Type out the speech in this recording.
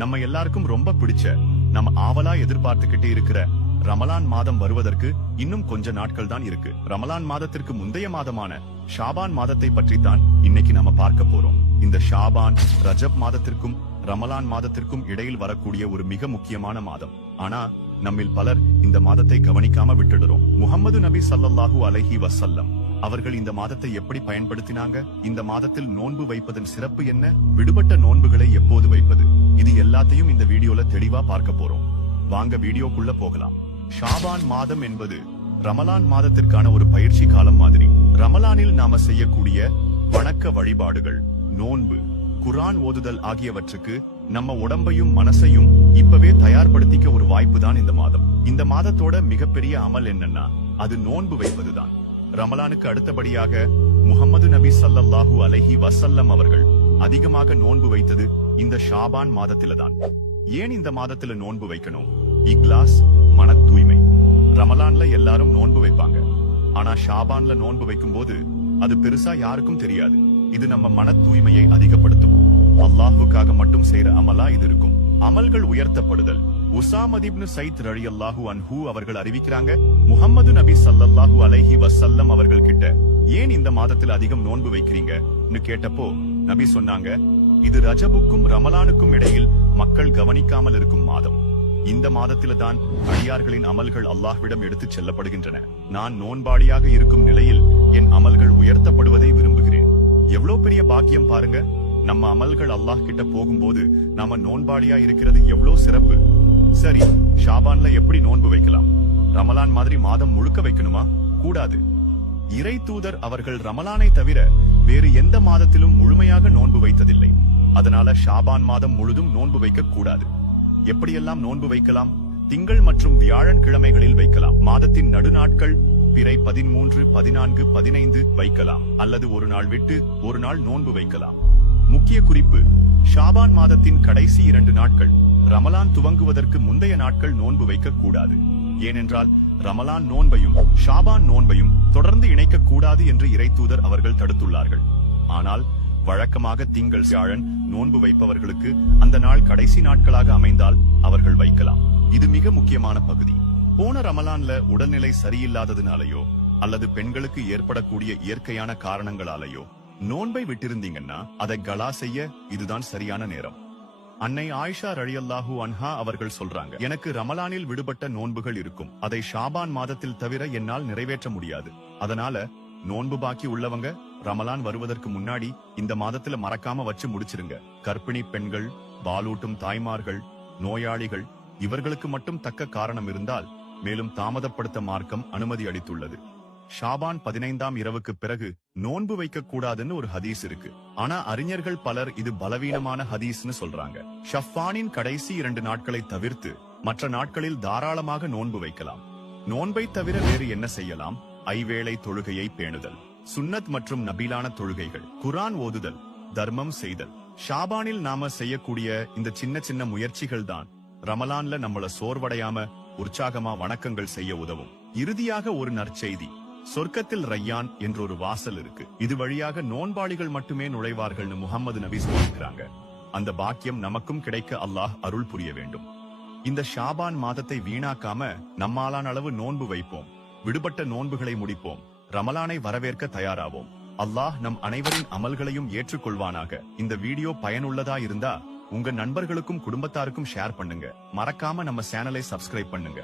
நம்ம எல்லாருக்கும் ரொம்ப பிடிச்ச, நம்ம ஆவலா எதிர்பார்த்துக்கிட்டே இருக்கிற ரமலான் மாதம் வருவதற்கு இன்னும் கொஞ்ச நாட்கள் தான் இருக்கு. ரமலான் மாதத்திற்கு முந்தைய மாதமான ஷாபான் மாதத்தை பற்றித்தான் இன்னைக்கு நம்ம பார்க்க போறோம். இந்த ஷாபான் ரஜப் மாதத்திற்கும் ரமலான் மாதத்திற்கும் இடையில் வரக்கூடிய ஒரு மிக முக்கியமான மாதம். ஆனா நம்மில் பலர் இந்த மாதத்தை கவனிக்காம விட்டுடுறோம். முஹம்மது நபி ஸல்லல்லாஹு அலைஹி வஸல்லம் அவர்கள் இந்த மாதத்தை எப்படி பயன்படுத்தினாங்க? இந்த மாதத்தில் நோன்பு வைப்பதன் சிறப்பு என்ன? விடுபட்ட நோன்புகளை எப்போது வைப்பது? இது எல்லாத்தையும் இந்த வீடியோல தெளிவா பார்க்க போறோம். வாங்க வீடியோக்குள்ள போகலாம். ஷாபான் மாதம் என்பது ரமலான் மாதத்திற்கான ஒரு பயிற்சி காலம் மாதிரி. ரமலானில் நாம செய்யக்கூடிய வணக்க வழிபாடுகள், நோன்பு, குர்ஆன் ஓதுதல் ஆகியவற்றுக்கு நம்ம உடம்பையும் மனசையும் இப்பவே தயார்படுத்திக்க ஒரு வாய்ப்பு தான் இந்த மாதம். இந்த மாதத்தோட மிகப்பெரிய அமல் என்னன்னா அது நோன்பு வைப்பதுதான். ரமலானுக்கு அடுத்தபடியாக முஹம்மது நபி ஸல்லல்லாஹு அலைஹி வஸல்லம் அவர்கள் அதிகமாக நோன்பு வைத்தது இந்த ஷாபான் மாதத்தில்தான். ஏன் இந்த மாதத்துல நோன்பு வைக்கணும்? இக்லாஸ், மன தூய்மை. ரமலான்ல எல்லாரும் நோன்பு வைப்பாங்க, ஆனா ஷாபான்ல நோன்பு வைக்கும் போது அது பெருசா யாருக்கும் தெரியாது. இது நம்ம மன தூய்மையை அதிகப்படுத்தும். அல்லாஹுக்காக மட்டும் செய்யற அமலா இது இருக்கும். அமல்கள் உயர்த்தப்படுதல். உசாமத் இப்னு ஸைத் ரலியல்லாஹு அன்ஹு அவர்கள் அறிவிக்கிறாங்க, முஹம்மது நபி ஸல்லல்லாஹு அலைஹி வஸல்லம் அவர்கள் கிட்ட ஏன் இந்த மாதத்தில் அதிகம் நோன்பு வைக்கிறீங்கன்னு கேட்டப்போ நபி சொன்னாங்க, இது ரஜபுக்கும் ரமலானுக்கும் இடையில் மக்கள் கவனிக்காமல் இருக்கும் மாதம். இந்த மாதத்தில தான் அடியார்களின் அமல்கள் அல்லாஹ்விடம் எடுத்துச் செல்லப்படுகின்றன. நான் நோன்பாளியாக இருக்கும் நிலையில் என் அமல்கள் உயர்த்தப்படுவதை விரும்புகிறேன். எவ்வளவு பெரிய பாக்கியம் பாருங்க. நம்ம அமல்கள் அல்லாஹ் கிட்ட போகும்போது நாம நோன்பாளியா இருக்கிறது எவ்வளவு சிறப்பு. சரி, ஷாபான்ல எப்படி நோன்பு வைக்கலாம்? ரமலான் மாதிரி மாதம் முழுக்க வைக்கணுமா? கூடாது. இறை தூதர் அவர்கள் ரமலானை தவிர வேறு எந்த மாதத்திலும் முழுமையாக நோன்பு வைத்ததில்லை. அதனால ஷாபான் மாதம் முழுதும் நோன்பு வைக்க கூடாது. எப்படியெல்லாம் நோன்பு வைக்கலாம்? திங்கள் மற்றும் வியாழன் கிழமைகளில் வைக்கலாம். மாதத்தின் நடுநாட்கள் பிறை 13, 14, 15 வைக்கலாம். அல்லது ஒரு நாள் விட்டு ஒரு நாள் நோன்பு வைக்கலாம். முக்கிய குறிப்பு, ஷாபான் மாதத்தின் கடைசி 2 நாட்கள் ரமலான் துவங்குவதற்கு முந்தைய நாட்கள் நோன்பு வைக்க கூடாது. ஏனென்றால் ரமலான் நோன்பையும் ஷாபான் நோன்பையும் தொடர்ந்து இணைக்க கூடாது என்று இறை தூதர் அவர்கள் தடுத்துள்ளார்கள். ஆனால் வழக்கமாக திங்கள் வியாழன் நோன்பு வைப்பவர்களுக்கு அந்த நாள் கடைசி நாட்களாக அமைந்தால் அவர்கள் வைக்கலாம். இது மிக முக்கியமான பகுதி. போன ரமலான்ல உடல்நிலை சரியில்லாததுனாலயோ அல்லது பெண்களுக்கு ஏற்படக்கூடிய இயற்கையான காரணங்களாலேயோ நோன்பை விட்டிருந்தீங்கன்னா அதை கலா செய்ய இதுதான் சரியான நேரம். அன்னை ஆயிஷா ரலியல்லாஹு அன்ஹா அவர்கள் சொல்றாங்க, எனக்கு ரமலானில் விடுபட்ட நோன்புகள் இருக்கும். அதை ஷாபான் மாதத்தில் தவிர என்னால் நிறைவேற்ற முடியாது. அதனால நோன்பு பாக்கி உள்ளவங்க ரமலான் வருவதற்கு முன்னாடி இந்த மாதத்துல மறக்காம வச்சு முடிச்சிருங்க. கர்ப்பிணி பெண்கள், பாலூட்டும் தாய்மார்கள், நோயாளிகள் இவர்களுக்கு மட்டும் தக்க காரணம் இருந்தால் மேலும் தாமதப்படுத்த மார்க்கம் அனுமதி அளித்துள்ளது. ஷாபான் 15ஆம் இரவுக்கு பிறகு நோன்பு வைக்க கூடாதுன்னு ஒரு ஹதீஸ் இருக்கு. ஆனா அறிஞர்கள் பலர் இது பலவீனமான ஹதீஸ்னு சொல்றாங்க. ஷஃபானின் கடைசி 2 நாட்களை தவிர்த்து மற்ற நாட்களில் தாராளமாக நோன்பு வைக்கலாம். நோன்பை தவிர வேறு என்ன செய்யலாம்? ஐவேளை தொழுகையை பேணுதல், சுன்னத் மற்றும் நபிலான தொழுகைகள், குர்ஆன் ஓதுதல், தர்மம் செய்தல். ஷாபானில் நாம செய்யக்கூடிய இந்த சின்ன சின்ன முயற்சிகள் தான் ரமலான்ல நம்மள சோர்வடையாம உற்சாகமா வணக்கங்கள் செய்ய உதவும். இறுதியாக ஒரு நற்செய்தி. சொர்க்கத்தில் ரையான் என்ற ஒரு வாசல் இருக்கு. இது வழியாக நோன்பாளிகள் மட்டுமே நுழைவார்கள்னு முஹம்மது நபி சொல்லியிருக்கிறாங்க. அந்த பாக்கியம் நமக்கும் கிடைக்க அல்லாஹ் அருள் புரிய வேண்டும். இந்த ஷாபான் மாதத்தை வீணாக்காம நம்மாலான அளவு நோன்பு வைப்போம். விடுபட்ட நோன்புகளை முடிப்போம். ரமலானை வரவேற்க தயாராவோம். அல்லாஹ் நம் அனைவரின் அமல்களையும் ஏற்றுக்கொள்வானாக. இந்த வீடியோ பயனுள்ளதா இருந்தா உங்க நண்பர்களுக்கும் குடும்பத்தாருக்கும் ஷேர் பண்ணுங்க. மறக்காம நம்ம சேனலை சப்ஸ்கிரைப் பண்ணுங்க.